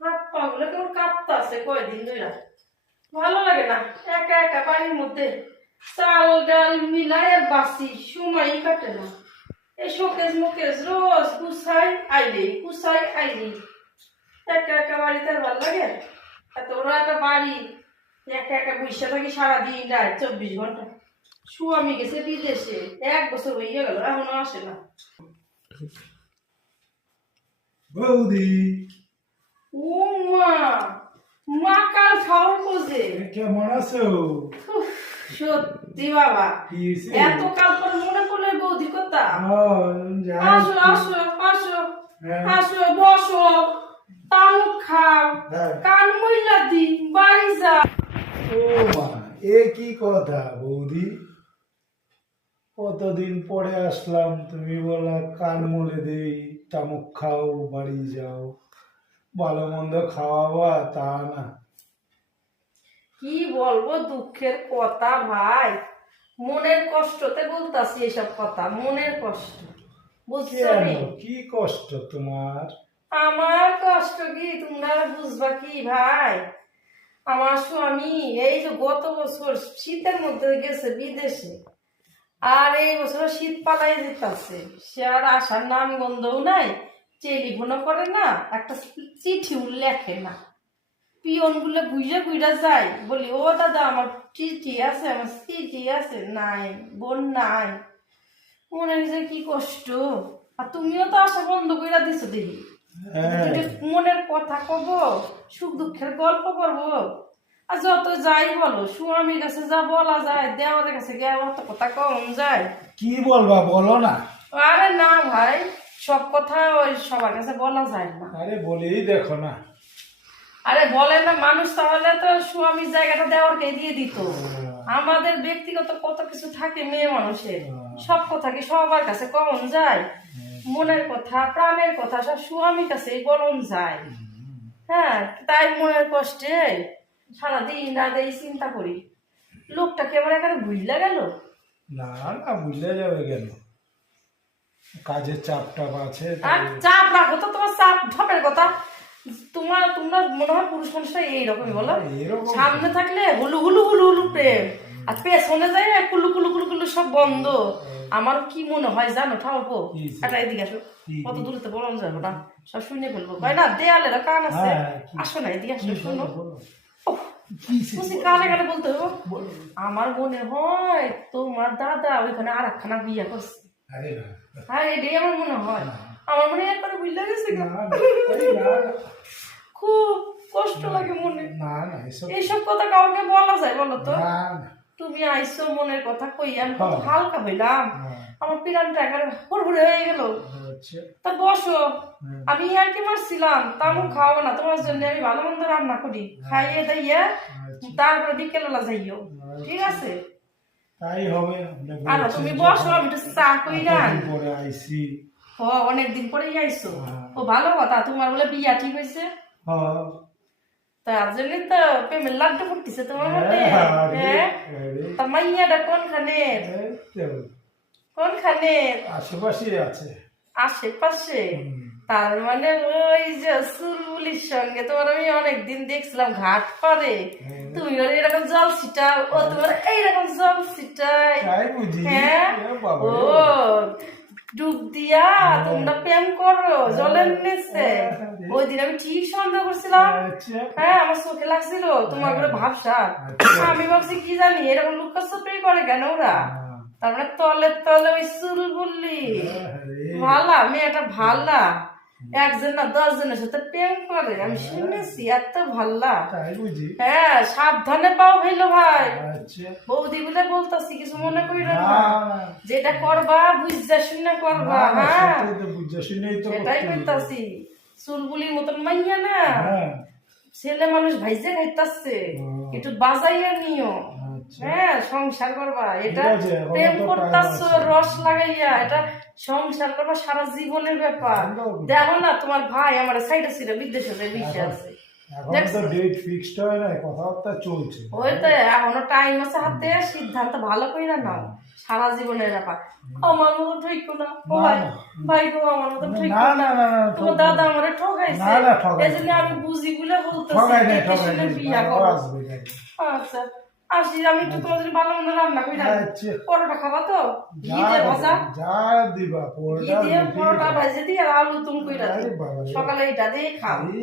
হাত পা গুলো কেমন কাঁপতাছে কয়দিন ধরে ভালো লাগে না একা একা বাড়ির মধ্যে চাল ডাল মিলাই আর বাসি সময়ই কাটে না এই শোকেস মুকেশ রোজ কুসাই আইলে কুসাই আইলি একা একা বাড়িতে ভালো লাগে এত বড় একটা বাড়ি একা একা বসে থাকি সারাদিন রাত চব্বিশ ঘণ্টা স্বামী গেছে বিদেশে এক বছর হয়ে গেল এখনও আসে না বৌদি। ও মা মা কাল খাওয়ার খোঁজে কেমন আছো? সত্যি বাবা। এত কাল পর মনে পড়লে বৌদি কথা। আসো আসো আসো হ্যাঁ। আসো বসো। তামুক খাও। হ্যাঁ। কান মইলা দি বাড়ি যা। ও মা এ কি কথা বৌদি? কতদিন পরে আসলাম তুমি বলা কান মলে দেই। তামুক খাও বাড়ি যাও। ভালো মন্দ খাওয়াবা তা না। কি বলব দুঃখের কথা ভাই। মনের কষ্টতে বলতাছি এসব কথা মনের কষ্ট। বুঝছ কি কষ্ট তোমার? আমার কষ্ট কি তোমরা বুঝবা কি ভাই? আমার স্বামী এই যে গত বছর শীতের মধ্যে গেছে বিদেশে। আর এই বছর শীত পালাই যেতেছে। সে আর আসার নাম গন্ধও নাই টেলিফোনও করে না একটা চিঠিও লেখে না। পিয়নগুলো গুইজা গুইজা যায় বলি ও দাদা আমার চিঠি আছে আমার চিঠি আছে নাই বোন নাই। মনে যে কি কষ্ট। আর তুমিও তো আসা বন্ধ করে দিছো দেখি। হ্যাঁ। মনের কথা কব সুখ দুঃখের গল্প করব। আর যত যাই বলো স্বামীর কাছে যা বলা যায় দেওয়ারের কাছে গিয়ে অত কথা কম যায়। কি বলবা বলো না। আরে না ভাই সব কথা ওই সবার কাছে বলা যায় না। আরে বলেই দেখো না। আরে বলে না মানুষ তাহলে তো স্বামীর জায়গাটা দেওয়ারকে দিয়ে দিত। আমাদের ব্যক্তিগত কত কিছু থাকে মেয়ে মানুষের। সব কথা কি সবার কাছে কমন যায়? মনের কথা প্রাণের কথা সব স্বামীর কাছে বলন যায়। হ্যাঁ তাই মনের কষ্টে সারাদিন রাত এই চিন্তা করি। লোকটা কি আমার এখানে ভুললে গেল? না না বুঝলে যাবে কেন? কাজের চাপ টাপ আছে আর চাপ রাখো তো তোমার চাপ ঢপের কথা। তোমার তোমরা মনে হয় পুরুষ মানুষটা এইরকমই বলো? সামনে থাকলে হুলু হুলু হুলু হুলু প্রেম। আর পেছনে যাই কুলু কুলু কুলু কুলু সব বন্ধ। আমার কি মনে হয় জানো ঠাউকো কি? একটা এদিকে আসো। কত দূরে তো বললাম যাব না? সব শুনে ফেলব। ভাই না দেয়ালের কান আছে। হ্যাঁ, আসো না এদিকে আসো শোনো। কানে কানে বলতে আমার মনে হয় তোমার দাদা ওইখানে আর একখানা বিয়ে করছে। হ্যাঁ এটাই আমার মনে হয়। আমার মনে হয় একবার বুঝলে গেছে। খুব কষ্ট লাগে মনে। এইসব কথা কাউকে বলা যায় বলো তো? না। তুমি আইসো মনের কথা কই আমি কত হ্যাঁ। হালকা হইলাম। হ্যাঁ, আমার পিরানটা একেবারে হুড়হুড়ে হয়ে গেল। তা বসো। আমি আর কি মারছিলাম তামু খাও না তোমার জন্য আমি ভালো মন্দ রান্না করি। খাইয়ে দাইয়া আচ্ছা, তারপরে বিকেলবেলা যাইও। ঠিক আছে? তাই হবে। আর তুমি বসো আমি একটু চা এতদিন পরে আইসি। ও অনেকদিন পরেই হ্যাঁ। ও ভালো কথা তোমার বলে বিয়া ঠিক হয়েছে? হ্যাঁ, তার জন্য তো প্রেমের লাড্ডু ফুটতেছে তোমার মধ্যে তা মাইয়াটা আশেপাশে আছে। আশেপাশে? তার মানে ওই যে সুলবুলির সঙ্গে তোমার আমি অনেকদিন দেখছিলাম ঘাট পারে হ্যাঁ। তুমি ওর এরকম জল ছিটাও ও তোমার এইরকম জল ছিটাই হ্যাঁ? ও। ডুব দিয়া তোমরা প্রেম করো জলের নিচে হ্যাঁ। ওই দিন আমি ঠিক সন্দেহ করছিলাম। আচ্ছা। হ্যাঁ আমার চোখে লাগছিল তোমার করে ভাবসা। আচ্ছা। আমি ভাবছি কি জানি এরকম লুকা চুপড়ি করে কেন ওরা? হ্যাঁ, তারপরে তলে তলে ওই চুল বললি ভালা মেয়েটা ভালা। একজন না দশ জনের সাথে প্রেম করে আমি শুনেছি এত ভাল্লা। হ্যাঁ সাবধানে পাও ভাই। আচ্ছা। বৌদি বলে বলতাছি কিছু মনে করি না যেটা করবা বুঝা শুনে করবা হ্যাঁ। সেটাই তো বুঝে শুনেই তো সেটাই করতে হবে। কইতাছি। চুলবুলির মতন মাইয়া না। হ্যাঁ, ছেলে মানুষ ভাইজে খাইতাছে। একটু বাজাইয়া নিও। হ্যাঁ সংসার করবা। এটা প্রেম করতাছ রস লাগাইয়া এটা সংসার করবা সারা জীবনের ব্যাপার। দেখো না তোমার ভাই আমার সাইডে ছিল বিদেশে যে আছে। না সিদ্ধান্ত ভালো করে নাও। সারা জীবনের ব্যাপার। আমার মতো ঠিক না। ও ভাই না। ভাই গো আমার মতো ঠিক না না। না না তোমার দাদা আমারে ঠকাইছে। না, না, এই জন্য আমি বুঝি বলে বলতেছি নেই বিয়া করো। আচ্ছা। আসি আমি একটু তোমাদের জন্য ভালো মন্দ রান্না করি আচ্ছা পরোটা খাবা তো? ঘি যা দিয়ে ভাজা? যা দিবা পরোটা দিয়ে পরোটা ভাজে দিই আর আলু তুম কইরা। সকালে এটা দিয়ে খাও। এই,